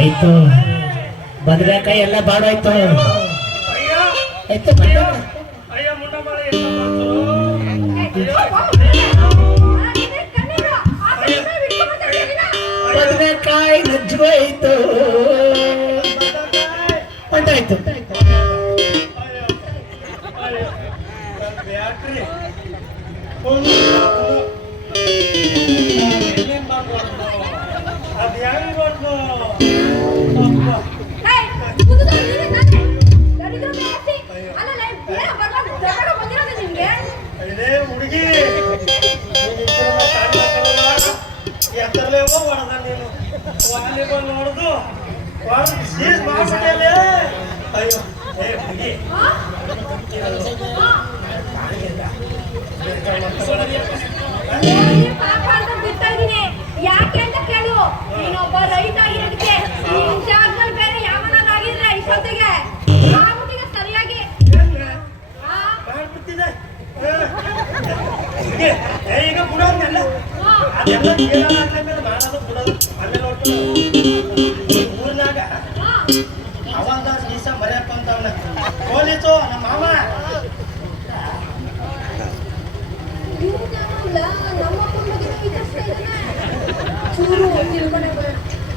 ಆಯ್ತು ಬದನೆಕಾಯಿ ಎಲ್ಲ ಬಾಡಾಯ್ತು ಆಯ್ತು ಬದನೆಕಾಯಿ ನಜ್ಜೋಯ್ತು ಅಂತಾಯ್ತು ಹುಡುಗಿ ಎತ್ತರಲೇವೋ ಹೊಡೆದ ನೀನು ವಾಲಿಬಾಲ್ ನೋಡುದು ಸೀಸ್ ಮಾಡ್ಬಿಟ್ಟೆ ಅಯ್ಯೋ ಏ ಹುಡುಗಿ ಯಾಕೆ ಅಂತ ಕೇಳು ನೀನೊಬ್ಬ ರೈತ ಆಗಿರೋದಕ್ಕೆ ಜಾಗದಲ್ಲಿ ಬೇರೆ ಯಾವನಾಗಿದ್ರೆ ಇಷ್ಟೊತ್ತಿಗೆ ಸರಿಯಾಗಿ ಮಾಡ್ಬಿಟ್ಟಿದೆ ಈಗ ಬಿಡೋದ್ನೆಲ್ಲ ಅದೆಲ್ಲ ಕೇಳಾದ್ಮೇಲೆ ಮಾಡೋದು ಬಿಡೋದು ಆಮೇಲೆ ನೋಡ್ಕೊಂಡು ಊರಿನಾಗ ಅವಾಗ ನೀಸ ಮರ್ಯಪ್ಪ ಅಂತ ಅವನ ಪೊಲೀಸು ನಮ್ಮ ಮಾವ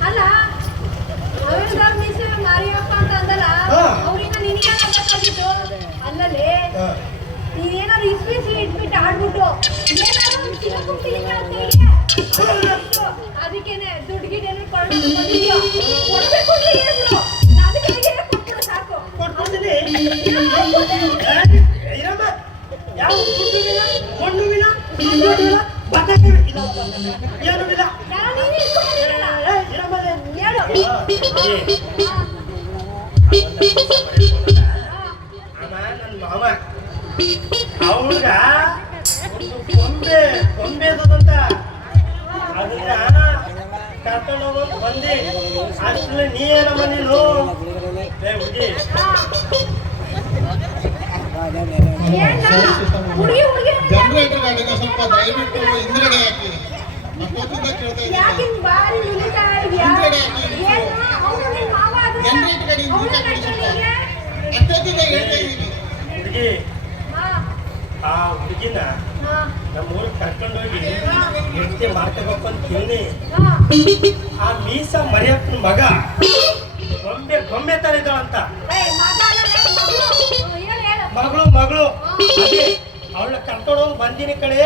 ಅಲ್ಲ ಅವಳಿಗಾರ ಮೀಸೆ ಮಾರಿಯಪ್ಪ ಅಂತ ಅಂದಲ್ಲ ಅವ್ರಿಂದ ನಿನಗೆ ಬೇಕಾಗಿತ್ತು ಅಲ್ಲಲ್ಲಿ ನೀನೇನಾದ್ರು ಇಸ್ಪೀಸಿ ಇಟ್ಬಿಟ್ಟು ಆಡ್ಬಿಟ್ಟು ಅದಕ್ಕೇನೆ ದುಡ್ಡು ಗಿಡ ಬಂದಿದ್ಯೋ ಕೊಡ್ಬೇಕು ಹೇಳ್ಬಿಡು ಅದಕ್ಕೆ ಕೊಟ್ಬಿಡು ಸಾಕು ಯಾವ ಮಣ್ಣುವಿನ ಏನುವಿಲ್ಲ ನನ್ನ ಮಾವ ಅವಳ್ಗ ಗೊಂಬೆ ಗೊಂಬೆದಂತ ಅದನ್ನ ಕರ್ಕೊಂಡು ಹೋಗೋದು ಬಂದಿ ಅಷ್ಟೇ ನೀ ಏನಮ್ಮ ನೀನು ಹುಡುಗಿ ಜನರೇಟರ್ ಗಾಡಿನ ಸ್ವಲ್ಪ ದಯವಿಟ್ಟು ಹಿಂದ್ಗಡೆ ಹಾಕಿ ಜನರೇಟರ್ ಗಾಡಿ ಅಷ್ಟೊತ್ತಿಗೆ ಹೇಳ್ತಾ ಇದ್ದೀನಿ ಹುಡುಗಿ ಆ ಹುಡುಗಿನ ನಮ್ಮೂರು ಕರ್ಕೊಂಡೋಗಿ ಹೆಂಡತಿ ಮಾಡ್ಕೋಬೇಕು ಅಂತ ಹೇಳಿ ಆ ಮೀಸ ಮರಿಯಪ್ಪನ ಮಗ ಗೊಂಬೆ ಗೊಂಬೆ ತರ ಇದ್ದಾಳಂತ ಮಗಳು ಮಗಳು ಅದೇ ಅವಳ ಕರ್ಕೊಂಡೋಗಿ ಬಂದಿನಿ ಕಡೆ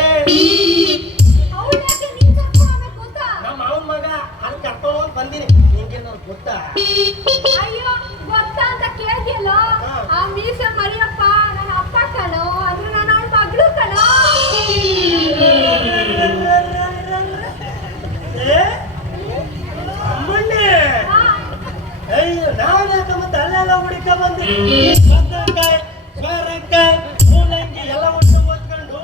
ನಮ್ಮ ಅವನ ಮಗ ಅಲ್ಲಿ ಕರ್ಕೊಂಡೋಗಿ ಬಂದಿನಿ ನಿಂಗೆ ನಾವು ಗೊತ್ತಾ ಅಯ್ಯೋ ಗೊತ್ತಾ ಅಂತ ಕೇಳ್ತಿಯಲ್ಲ ಆ ಮೀಸ ಮರಿಯಪ್ಪ ನನ್ನ ಅಪ್ಪ ಕಣೋ ಅಂದ್ರೆ ನಾನು ಅವಳ ಮಗಳು ಕಣೋ ಅಮ್ಮಣ್ಣೆ ಅಯ್ಯೋ ನಾನು ಯಾಕ ಮತ್ತೆ ಅಲ್ಲೆಲ್ಲ ಹುಡುಕ ಬಂದೆ ಬದನೆಕಾಯಿ ಸೋರೆಕಾಯಿ ಮೂಲಂಗಿ ಎಲ್ಲ ಒಟ್ಟು ಓದ್ಕೊಂಡು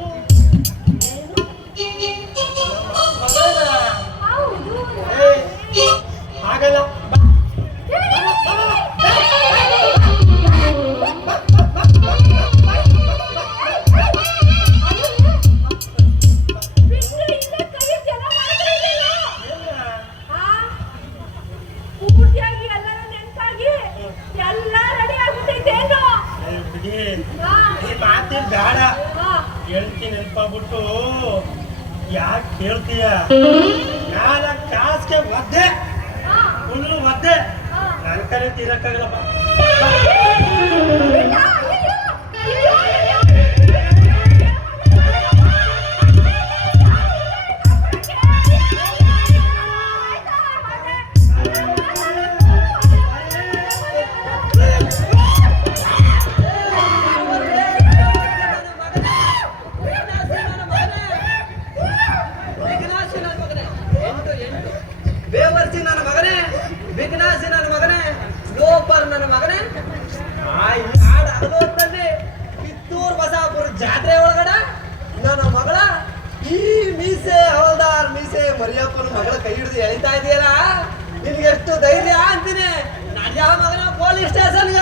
ಆಗಲ್ಲ ಬೇಡ ಹೇಳ್ತೀನಿ ನೆನಪಾಗ್ಬಿಟ್ಟು ಯಾಕೆ ಕೇಳ್ತೀಯ ನಾನ ಕಾಸ್ಗೆ ಒದ್ದೆ ಫುಲ್ಲು ಒದ್ದೆ ನನ್ನ ಕಡೆ ತೀರಕ್ಕಾಗಲ್ಲಪ್ಪ ಬೇವರ್ಸಿ ನನ್ನ ಮಗನೇ ವಿಘ್ನಾಸಿ ನನ್ನ ಮಗನೇ ಲೋಪರ್ ನನ್ನ ಮಗನೇ ಹಾಡು ಅಗಲೋತ್ನಲ್ಲಿ ಕಿತ್ತೂರು ಬಸಾಪುರ ಜಾತ್ರೆ ಒಳಗಡೆ ನನ್ನ ಮಗಳ ಈ ಮೀಸೆ ಹವಲ್ದಾರ್ ಮೀಸೆ ಮರಿಯಪ್ಪನ ಮಗಳ ಕೈ ಹಿಡಿದು ಎಳಿತಾ ಇದೆಯಲ್ಲ ನಿನ್ಗೆ ಎಷ್ಟು ಧೈರ್ಯ ಅಂತೀನಿ ನನ್ನ ಯಾವ ಮಗನ ಪೊಲೀಸ್ ಸ್ಟೇಷನ್ಗ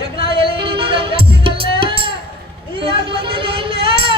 ಯಜ್ಞ ಎಲೆ ಹಿಡಿದಿದ್ದ ನೀ ಯಾಕೆ ಬಂದಿದ್ದೆ ಇಲ್ಲಿ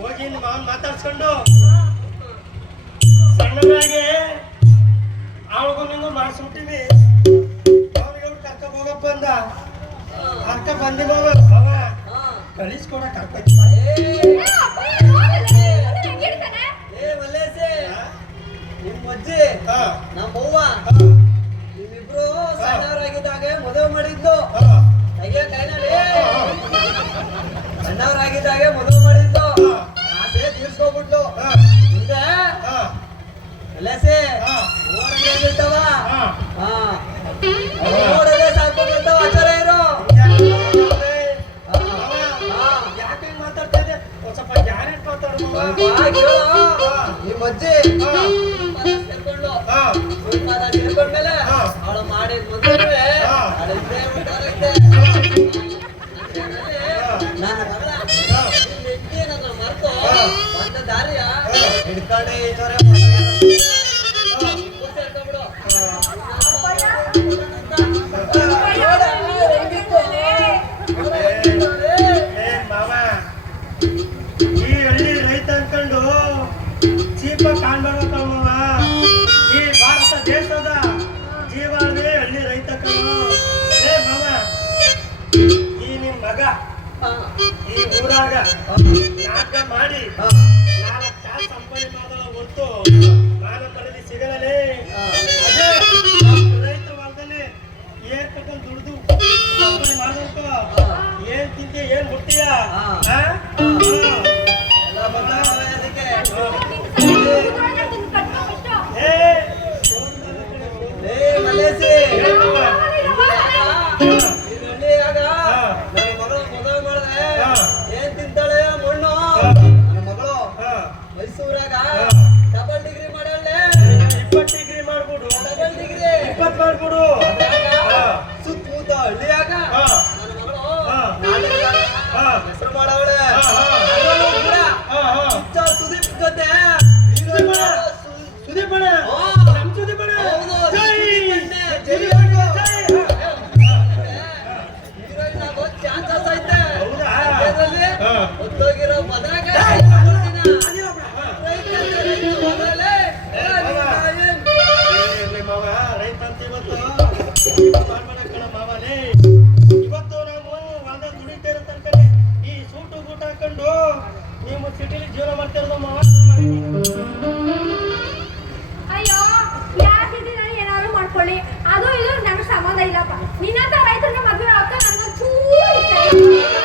ಹೋಗಿ ನಿಮ್ಮ ಮಾವನ್ ಮಾತಾಡ್ಸ್ಕೊಂಡು ಸಣ್ಣದಾಗಿ ಅವಳಿಗೂ ನಿಂಗೂ ಮಾಡಿಸ್ಬಿಟ್ಟಿವಿ. ಅವನಿಗೆ ಕರ್ಕ ಹೋಗಪ್ಪ ಅಂದ. ಅರ್ಕ ಬಂದಿ ಮಾವ ಕಳಿಸ್ಕೊಡ ಕರ್ಕೊಂಡ್ ನಿಮ್ ಅಜ್ಜಿ ನಮ್ಮ ಅವ್ವ ನಿಮ್ಮಿಬ್ರು ಸಣ್ಣವರಾಗಿದ್ದಾಗ ಮದುವೆ ಮಾಡಿದ್ದು ಅಯ್ಯ ಕೈನಲ್ಲಿ ಸಣ್ಣವರಾಗಿದ್ದಾಗೆ ಮದುವೆ ಮಾಡಿದ್ದು ಆಸೆ ತೀರ್ಸ್ಕೊಬಿಟ್ಲು. ಮುಂದೆ ಅಲ್ಲೇಸೆ ಓಡಂಗೆ ಬಿಡ್ತಾವ ನೋಡೋದೇ ಸಾಕು ಬಿಡ್ತಾವ ಆಚಾರ ಇರು. ಯಾಕೆ ಮಾತಾಡ್ತಾ ಇದ್ದೆ? ಒಂದ್ ಸ್ವಲ್ಪ ಗ್ಯಾರೆಂಟ್ ಮಾತಾಡು. ನಿಮ್ಮ ಅಜ್ಜಿ ಸೇರ್ಕೊಂಡು ಸೇರ್ಕೊಂಡ್ಮೇಲೆ ಅವಳು ಮಾಡಿದ ಮದುವೆ ಅವಳಿದ್ದೇ ಉಂಟಾರೈತೆ. ನನ್ನ ಮಗಳ ನನ್ನ ಮರ್ತು ಬಂದ ದಾರಿಯ ಹಿಡ್ಕೊಂಡೆ ಈಶ್ವರ ಸೇರ್ಕೊಂಡ್ಬಿಡು. ಮಾವ ಈ ಹಳ್ಳಿ ರೈತ ಅನ್ಕೊಂಡು ಚೀಪ ಕಾಣ್ಬೇಕ ಮಾವ. ಈ ಭಾರತ ದೇಶದ ಜೀವನೇ ಹಳ್ಳಿ ರೈತ ಕಣ್ಣು. ಏ ಮಾವ, ಈ ನಿಮ್ ಮಗ ಈ ಊರಾಗ ನಾಟಕ ಮಾಡಿ 4 ಕಾಸು ಸಂಪಾದನೆ ಮಾಡೋಣ ಹೊರತು ನಾನು ಪಡೆದಿ ಸಿಗಲೇ. ಅದೇ ರೈತ ವರ್ಗದಲ್ಲಿ ಏನ್ ಕಟ್ಕೊಂಡು ದುಡ್ದು ಸಂಪಾದನೆ ಮಾಡ್ಬೇಕು. ಏನ್ ತಿಂತೀಯ ಏನ್ ಬಿಡ್ತೀಯ? ಎಲ್ಲ ಬದಲಾವಣೆ ಅದಕ್ಕೆ ಮಲ್ಲೇಸಿ ಹಳ್ಳಿಯಾಗ ನನ್ನ ಮಗಳು ಮದುವೆ ಮಾಡಿದ್ರೆ ಏನ್ ತಿಂತಾಳೆ ಮಣ್ಣು. ನನ್ನ ಮಗಳು ಮೈಸೂರಾಗ ಡಬಲ್ ಡಿಗ್ರಿ ಮಾಡಳೆ. 20 ಡಿಗ್ರಿ ಮಾಡ್ಬಿಡು. ಡಬಲ್ ಡಿಗ್ರಿ 20 ಮಾಡ್ಬಿಡು. ಸುತ್ತಮುತ್ತ ಹಳ್ಳಿಯಾಗ ನನ್ನ ಮಗಳು ಹೆಸರು ಮಾಡವಳೆ. ಸುದೀಪ್ ಜೊತೆ ಸುದೀಪ್ ಅಣ್ಣ, ನಮ್ ಸುದೀಪ್ ಅಣ್ಣ. ಚಾನ್ಸಸ್ ಐತೆ. ಹೊತ್ತೋಗಿರೋ ಮದಾಗ ಮಾವ ರೈತ ಅಂತ ಇವತ್ತು ಮಾಡ್ಬೇಡ ಮಾವನೇ. ಇವತ್ತು ನಾವು ಒಂದ ದುಡಿತಾ ಇರೋ ತನಕ ಈ ಸೂಟು ಗೂಟ ಹಾಕೊಂಡು ನೀವು ಸಿಟಿಲಿ ಜೀವನ ಮಾಡ್ತಾ ಇರೋದು ಮಾವ. ಅಯ್ಯೋ ಯಾಕಿದ್ದೀರ ಏನಾದ್ರು ಮಾಡ್ಕೊಳ್ಳಿ, ಅದು ಇದು ನನಗೆ ಸಂಬಂಧ ಇಲ್ಲಪ್ಪ. ನಿನ್ನಂತ ರೈತರನ್ನ ಮದುವೆ ಆಗ್ತಾ ನನಗೆ ಚೂರು ಇಷ್ಟ ಇಲ್ಲ.